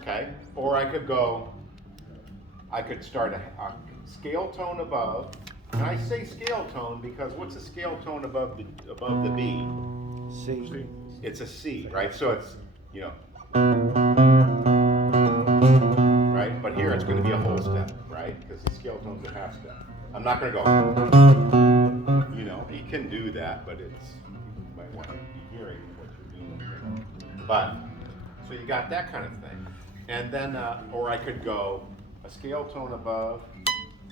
okay? Or I could start a scale tone above. And I say scale tone because what's a scale tone above the B? C. It's a C, right? So it's, right? But here it's going to be a whole step, right? Because the scale tone's a half step. I'm not going to go, you can do that, but you might want to be hearing what you're doing. But, so you got that kind of thing. And then, or I could go a scale tone above,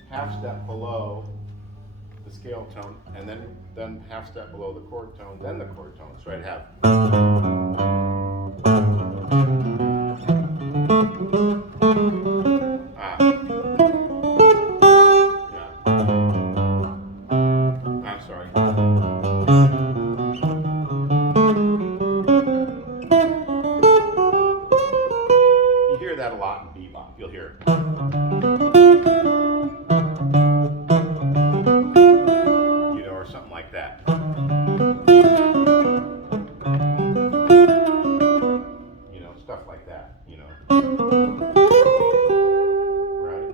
half step below the scale tone, and then half step below the chord tone, then the chord tone. So I'd have. I'm sorry. You hear that a lot in bebop. You'll hear it. Or something like that. Stuff like that, Right?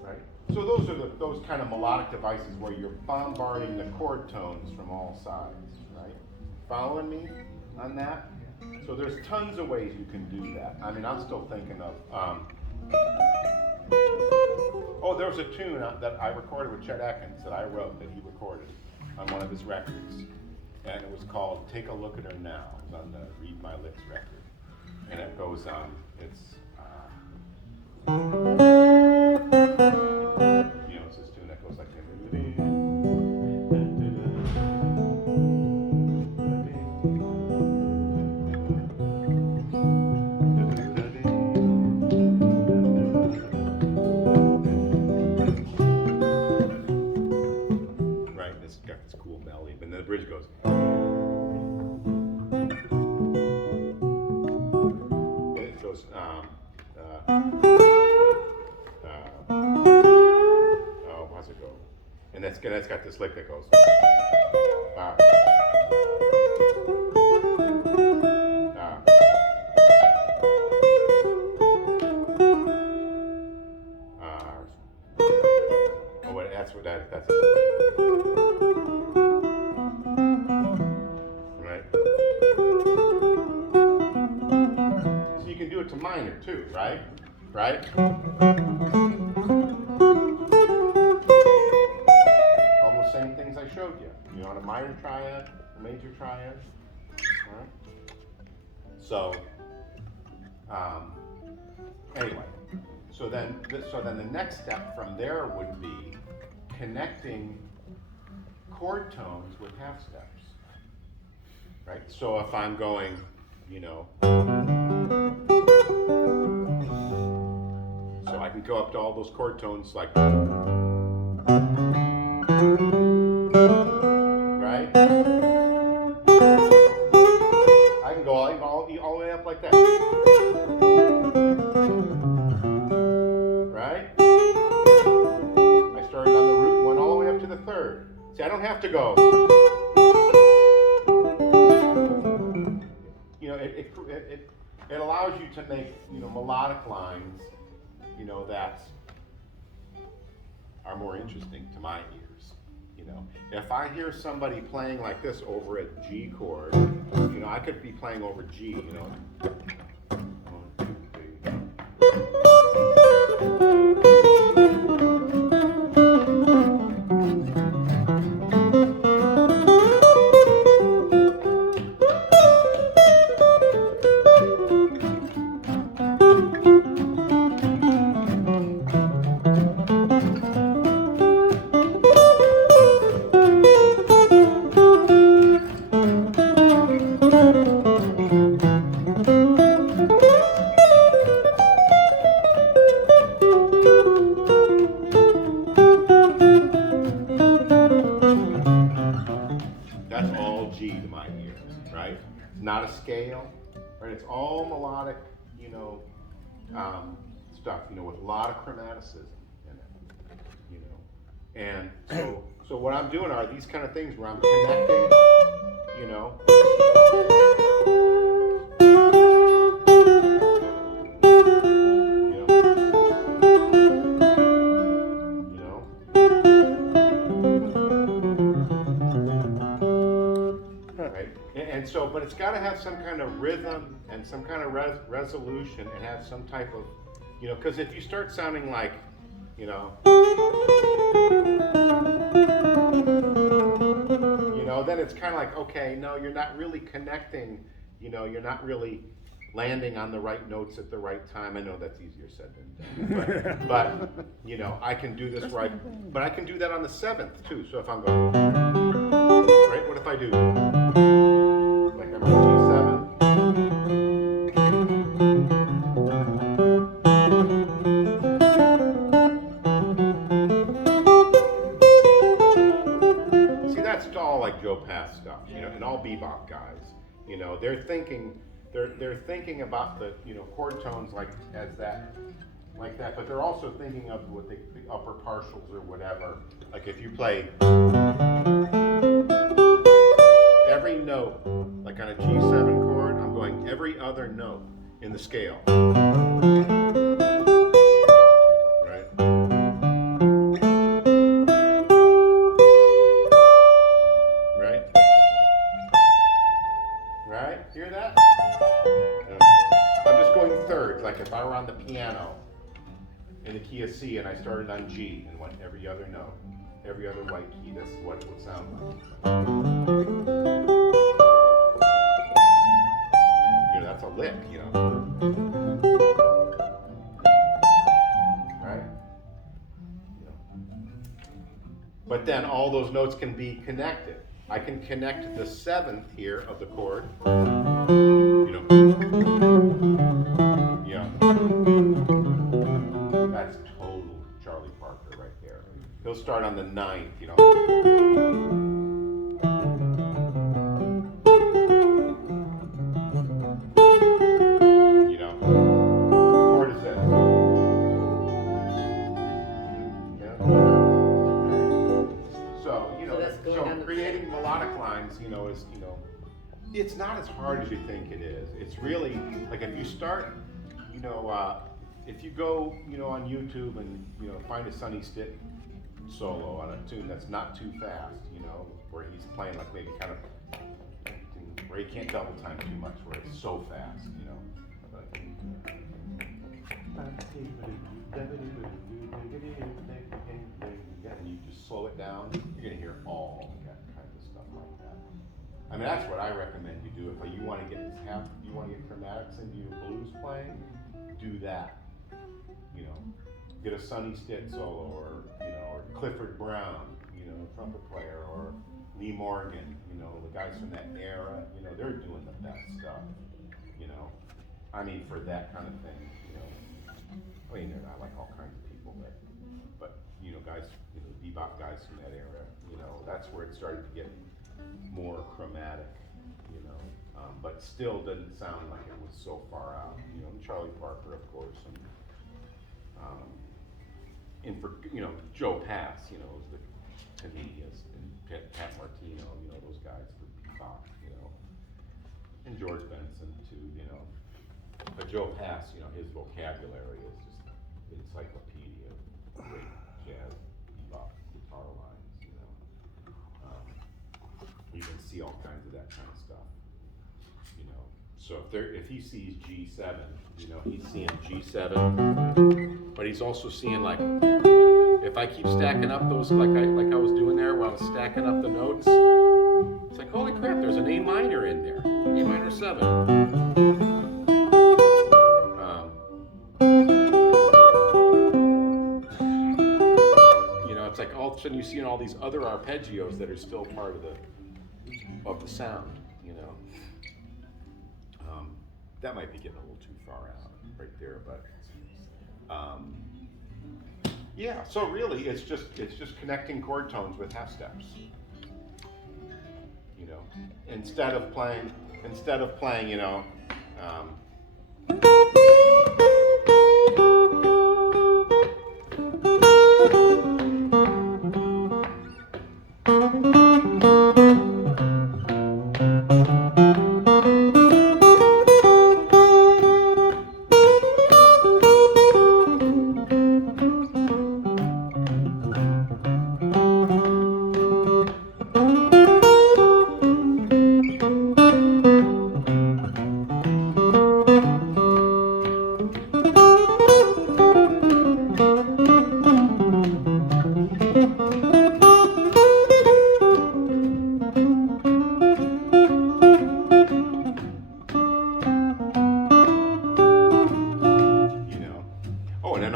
Right? So those are those kind of melodic devices where you're bombarding the chord tones from all sides, right? Following me on that? So there's tons of ways you can do that. I mean, I'm still thinking of, there was a tune that I recorded with Chet Atkins that I wrote that he recorded on one of his records. And it was called Take a Look at Her Now. It was on the Read My Lips record. And it goes, it's this tune that goes like this. Right, it's got this cool melody, but then the bridge goes. It goes, how's it go? And that's got this lick that goes. That's it. Right? So you can do it to minor too, right? Right? All those same things I showed you. On a minor triad, a major triad. All right? So, anyway. So then the next step from there would be connecting chord tones with half steps, right? So if I'm going, so I can go up to all those chord tones like, right? I can go all the way up like that. Right? I started on the root and went all the way up to the third. See, I don't have to go. It allows you to make melodic lines that are more interesting to my ears. If I hear somebody playing like this over a G chord, I could be playing over G. 1, 2, G to my ears, right? It's not a scale, right? It's all melodic, stuff, with a lot of chromaticism in it, And so what I'm doing are these kind of things where I'm connecting, to have some kind of rhythm and some kind of resolution and have some type of, because if you start sounding like, then it's kind of like, okay, no, you're not really connecting, you're not really landing on the right notes at the right time. I know that's easier said than done, but I can do this right, but I can do that on the 7th too. So if I'm going, right, what if I do, like I'm on G7? See, that's all like Joe Pass stuff, and all bebop guys, they're thinking about the chord tones like that, but they're also thinking of what the upper partials or whatever. Like if you play every note, like on a G7 chord, I'm going every other note in the scale. Right? Right? Right? Hear that? I'm just going thirds, like if I were on the piano in the key of C and I started on G and went every other note, every other white key, this is what it would sound like. That's a lick, Right? But then all those notes can be connected. I can connect the 7th here of the chord, That's total Charlie Parker right there. He'll start on the 9th, What chord is this? So creating melodic lines, is, it's not as hard as you think it is. It's really, like if you start, if you go, on YouTube and, find a Sonny Stitt solo on a tune that's not too fast, where he's playing like maybe kind of, where he can't double time too much, where it's so fast, and you just slow it down, you're gonna hear all that kind of stuff like that. I mean, that's what I recommend you do. If you want to get chromatics into your blues playing, do that. Get a Sonny Stitt solo, or Clifford Brown, trumpet player, or Lee Morgan, the guys from that era, they're doing the best stuff. I mean, for that kind of thing, I mean, they're not like all kinds of people, but guys, bebop guys from that era, that's where it started to get more chromatic, but still didn't sound like it was so far out. Charlie Parker, of course, and for Joe Pass, is to me and Pat Martino, those guys for bebop, and George Benson too, But Joe Pass, his vocabulary is just encyclopedia of great jazz bebop guitar lines, You can see all kinds of that kind of stuff, So if he sees G7, he's seeing G7, but he's also seeing like, if I keep stacking up those, like I was doing there while I was stacking up the notes, it's like, holy crap, there's an A minor in there, A minor 7. It's like all of a sudden you see all these other arpeggios that are still part of the sound, that might be getting a little too far out right there, but yeah. So really, it's just connecting chord tones with half steps. Instead of playing,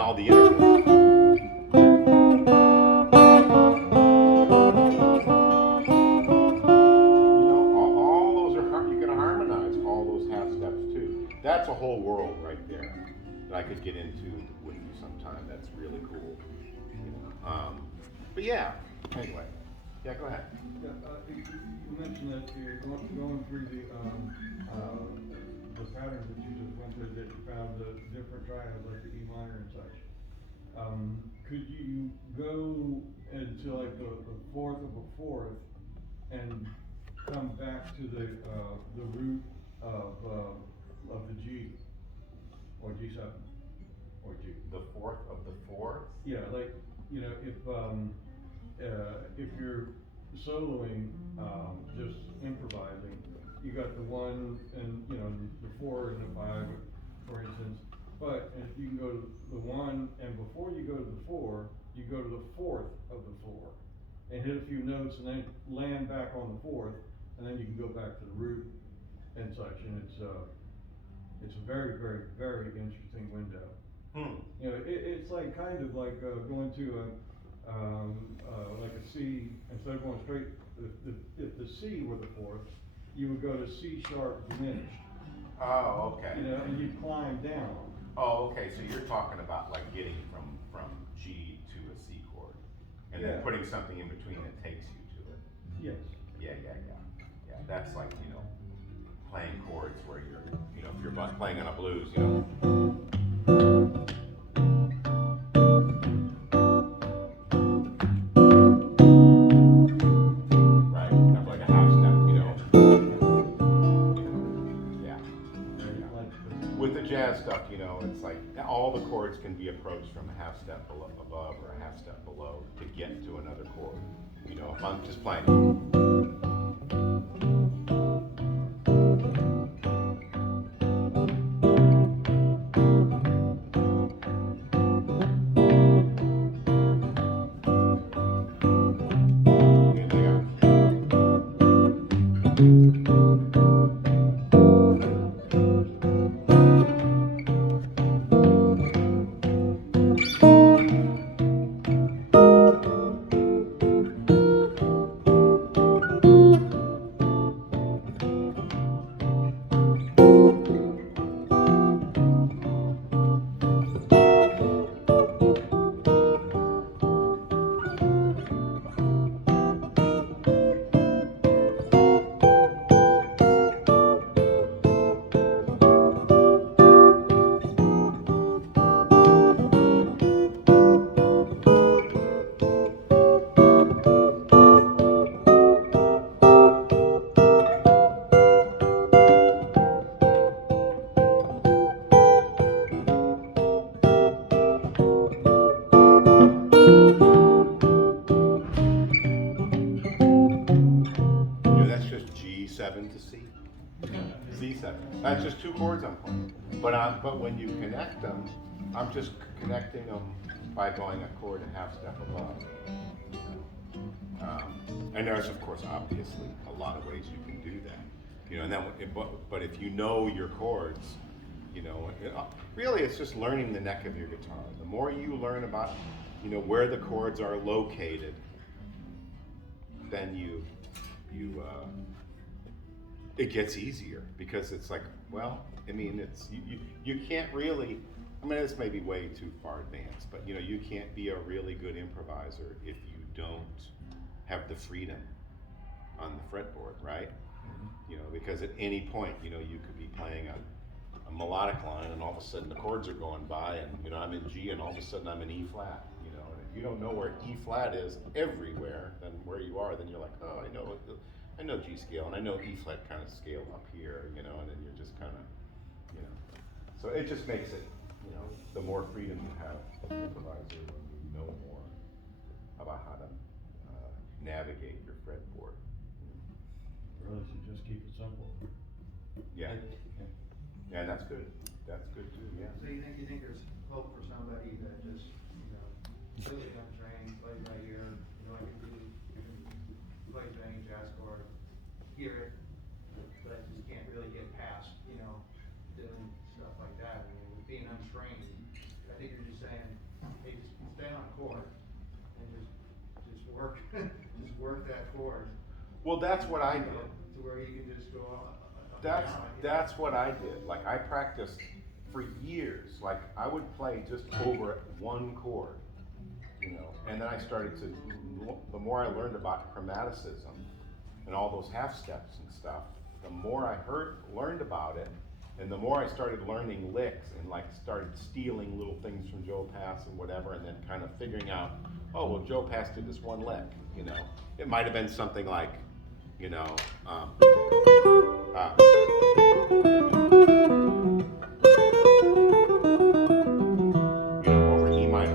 all the intervals. All those are you can harmonize all those half steps too. That's a whole world right there that I could get into with you sometime. That's really cool. But yeah. Anyway, yeah. Go ahead. Yeah, you mentioned that you're going through the patterns that you just went through, that you found the different triads like the E minor and such. Could you go into like the fourth of a fourth and come back to the root of the G or G7 or G? The fourth of the fourth. Yeah, like if you're soloing, just improvising, you got the one and the four and the five, for instance. But if you can go to the one, and before you go to the four, you go to the fourth of the four, and hit a few notes, and then land back on the fourth, and then you can go back to the root and such. And it's a very, very, very interesting window. It's like kind of like going to like a C, instead of going straight. If the C were the fourth, you would go to C sharp diminished. Oh, okay. And you climb down. Oh, okay. So you're talking about like getting from G to a C chord, and then putting something in between that takes you to it. Yes. Yeah. That's like playing chords where you're if you're playing on a blues, Right. Have like a half step, Yeah. With the jazz stuff, it's like all the chords can be approached from a half step above or a half step below to get to another chord. If I'm just playing. That's just G7 to C. C7. That's just two chords I'm playing. But when you connect them, I'm just connecting them by going a chord a half step above. And there's, of course, obviously a lot of ways you can do that. And then, but if you know your chords, really it's just learning the neck of your guitar. The more you learn about, where the chords are located, then it gets easier, because it's like, it's you can't really. This may be way too far advanced, but you can't be a really good improviser if you don't have the freedom on the fretboard, right? Because at any point, you could be playing a melodic line, and all of a sudden the chords are going by, and I'm in G, and all of a sudden I'm in E flat. And if you don't know where E flat is everywhere, then where you are, then you're like, oh, I know G scale, and I know E flat kind of scale up here, and then you're just kind of, So it just makes it, the more freedom you have as an improviser, when you know more about how to navigate your fretboard. Really should just keep it simple. Yeah. Yeah, that's good. That's good too. Yeah. So you think there's hope for somebody that just completely untrained, plays by ear, I can plays any jazz chord, hear it, but just can't really get past, doing stuff like that. With being untrained, I think you're just saying work, just work that chord. Well, that's what I You know, did. To where you can just go up and That's, down. that's what I did. Like, I practiced for years. Like, I would play just over one chord, you know, and then I started to, the more I learned about chromaticism and all those half steps and stuff, the more I learned about it, and the more I started learning licks and like started stealing little things from Joe Pass and whatever, and then kind of figuring out, oh, well, Joe Pass did this one lick, you know. It might have been something like, you know, you know, over E minor.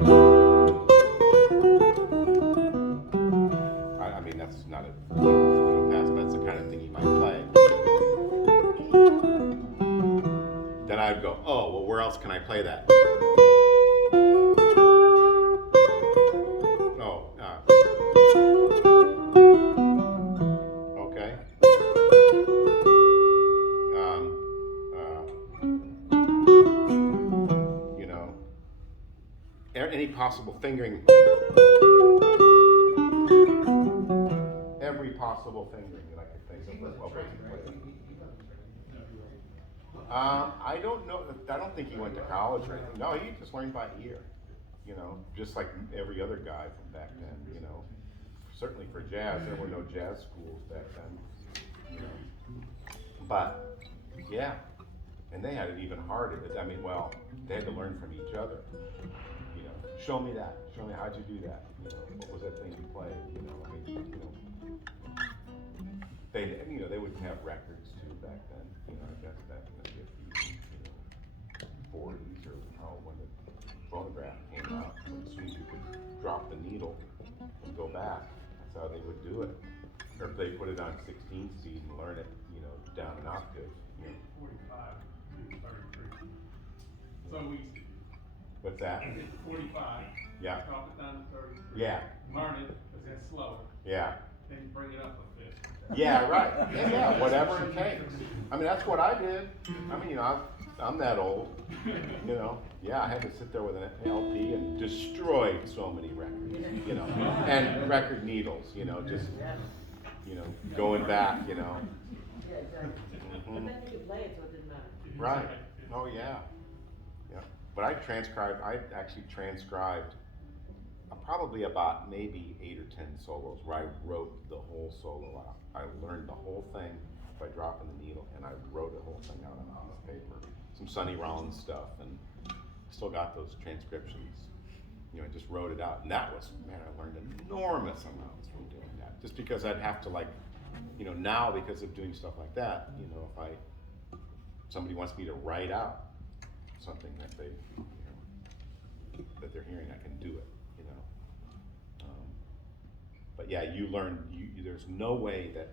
I mean, that's not a Joe Pass, but that's the kind of thing you might play. Then I'd go, oh, well, where else can I play that? Oh, okay. You know, any possible fingering, every possible fingering that I could think He of. wasn't What way trained, to right? play that. He wasn't trained. I don't know. I don't think he went to college or anything. No, he just learned by ear. You know, just like every other guy from back then. You know, certainly for jazz, there were no jazz schools back then. You know, but yeah, and they had it even harder. I mean, well, they had to learn from each other. You know, show me that. Show me how'd you do that. You know, what was that thing you played? You know, I mean, you know. They would have records too back then. You know, I guess back in the 50s, you know, 40s, or when the phonograph came out. As soon as you could drop the needle and go back, that's how they would do it. Or if they put it on 16 speed and learn it, you know, down an octave. You know. 45 to 33. So we What's that? hit 45. Yeah. Drop it down to 33. Yeah. Learn it, because that's slower. Yeah. Then you bring it up a bit. Yeah, right. Yeah, whatever it takes. I mean, that's what I did. I mean, you know, I'm that old. You know, yeah, I had to sit there with an LP and destroyed so many records. You know, and record needles. You know, just you know, going back. You know. Yeah, exactly. But then you could play it, so it didn't matter. Right. Oh yeah. Yeah. But I actually transcribed probably about maybe 8 or 10 solos where I wrote the whole solo out. I learned the whole thing by dropping the needle, and I wrote the whole thing out on a piece of paper. Some Sonny Rollins stuff, and still got those transcriptions. You know, I just wrote it out, and that was, man, I learned enormous amounts from doing that. Just because I'd have to, like, you know, now because of doing stuff like that, you know, if somebody wants me to write out something that they, you know, that they're hearing, I can do it. But yeah, you learn. There's no way that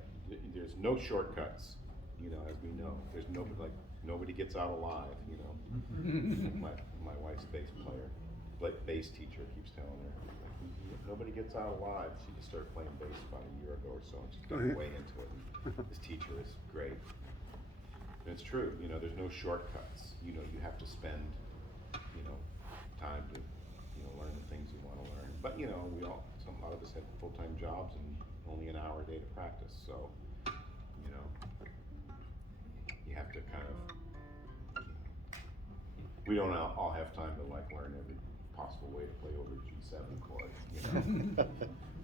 there's no shortcuts. You know, as we know, there's nobody gets out alive. You know, my wife's bass player, bass teacher keeps telling her, like, nobody gets out alive. She just started playing bass about a year ago or so, and she's gotten way into it. And this teacher is great. And it's true. You know, there's no shortcuts. You know, you have to spend, you know, time to, you know, learn the things you want to learn. But you know, a lot of us had full-time jobs and only an hour a day to practice. So, you know, you have to kind of, we don't all have time to like learn every possible way to play over a G7 chord, you know.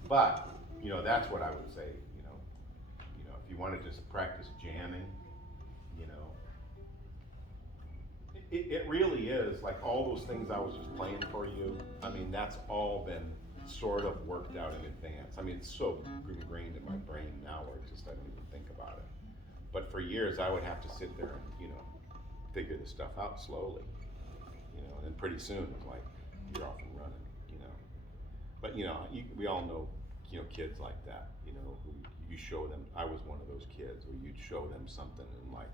But, you know, that's what I would say, you know, if you want to just practice jamming, you know, it really is like all those things I was just playing for you. I mean, that's all been sort of worked out in advance. I mean, it's so ingrained in my brain now where it's just I don't even think about it. But for years, I would have to sit there and, you know, figure this stuff out slowly, you know, and then pretty soon it's like, you're off and running, you know. But, you know, we all know, you know, kids like that, you know, who you show them. I was one of those kids where you'd show them something and like,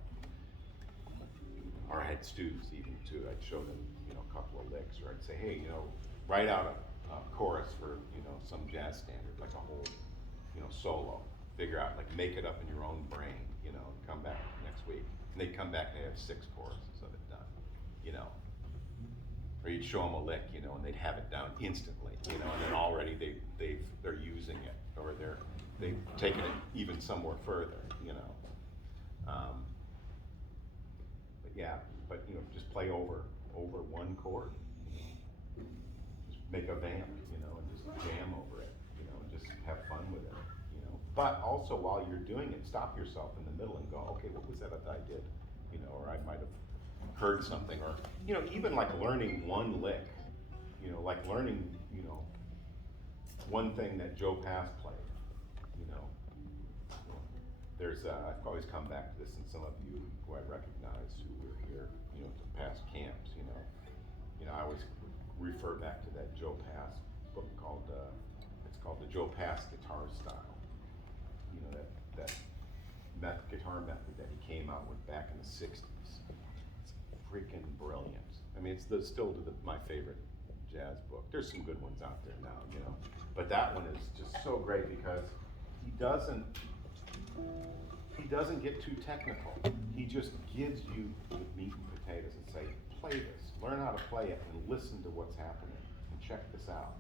or I had students even too, I'd show them, you know, a couple of licks, or I'd say, hey, you know, write out a chorus for, you know, some jazz standard, like a whole, you know, solo. Figure out, like, make it up in your own brain, you know, and come back next week. And they'd come back and they have 6 choruses of it done, you know. Or you'd show them a lick, you know, and they'd have it down instantly, you know, and then already they're using it, or they've taken it even somewhere further, you know. But yeah, you know, just play over one chord. Just make a vamp, you know, and just jam over it, you know, and just have fun with it, you know. But also while you're doing it, stop yourself in the middle and go, okay, what was that I did? You know, or I might have heard something, or, you know, even like learning one lick, you know, like learning, you know, one thing that Joe Pass played, you know. There's, I've always come back to this, and some of you who I recognize who were here, you know, to past camps, you know, I always refer back to that Joe Pass book called, it's called The Joe Pass Guitar Style. You know, that guitar method that he came out with back in the 60s. Freaking brilliant. I mean, it's still my favorite jazz book. There's some good ones out there now, you know, but that one is just so great because he doesn't get too technical. He just gives you the meat and potatoes and say, play this, learn how to play it, and listen to what's happening, and check this out,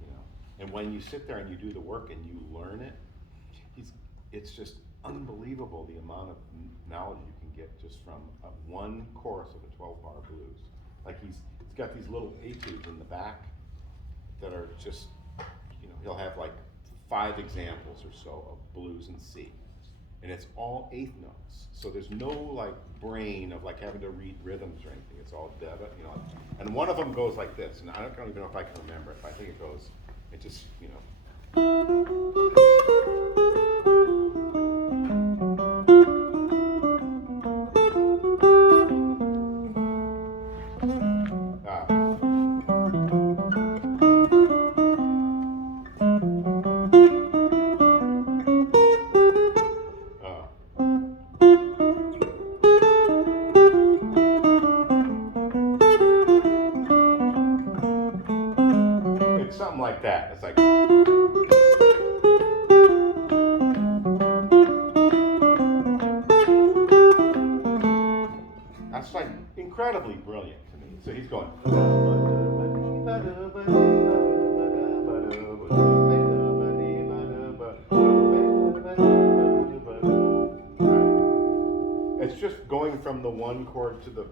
you know. And when you sit there and you do the work and you learn it, it's just unbelievable the amount of knowledge you can get just from one chorus of a 12-bar blues. Like he's got these little etudes in the back that are just, you know, he'll have like 5 examples or so of blues in C, and it's all 8th notes. So there's no like brain of like having to read rhythms or anything. It's all debit, you know. And one of them goes like this, and I don't even know if I can remember it, but I think it goes, it just, you know. It's something like that. It's like. That's like incredibly brilliant to me. So he's going. It's just going from the 1 chord to the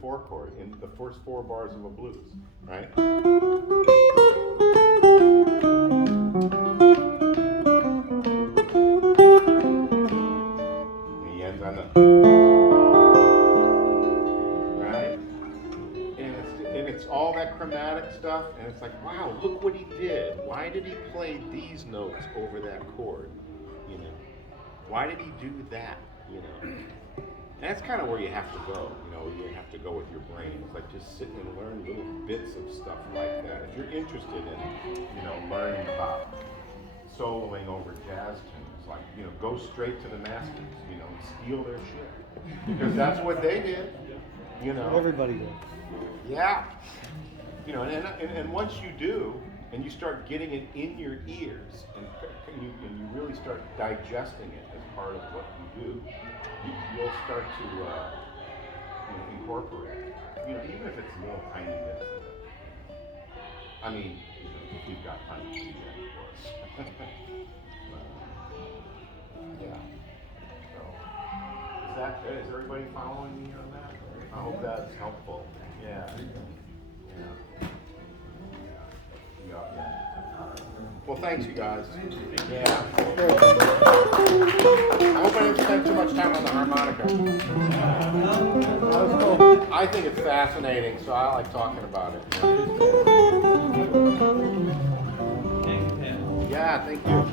4 chord in the first 4 bars of a blues, right? And he ends on the. It's all that chromatic stuff, and it's like, wow, look what he did. Why did he play these notes over that chord? You know, why did he do that? You know, and that's kind of where you have to go. You know, you have to go with your brain. It's like just sit and learn little bits of stuff like that. If you're interested in, you know, learning about soloing over jazz tunes, like, you know, go straight to the masters. You know, and steal their shit because that's what they did. You know, Everybody did. Yeah. You know, and once you do, and you start getting it in your ears, and you really start digesting it as part of what you do, you'll start to you know, incorporate it. You know, even if it's little tiny bits of it. I mean, you know, if you've got time to do that, of course. Yeah. So, is that good? Is everybody following me on that? I hope that's helpful. Yeah. Well, thanks, you guys. Yeah. I hope I didn't spend too much time on the harmonica. I think it's fascinating, so I like talking about it. Yeah, thank you.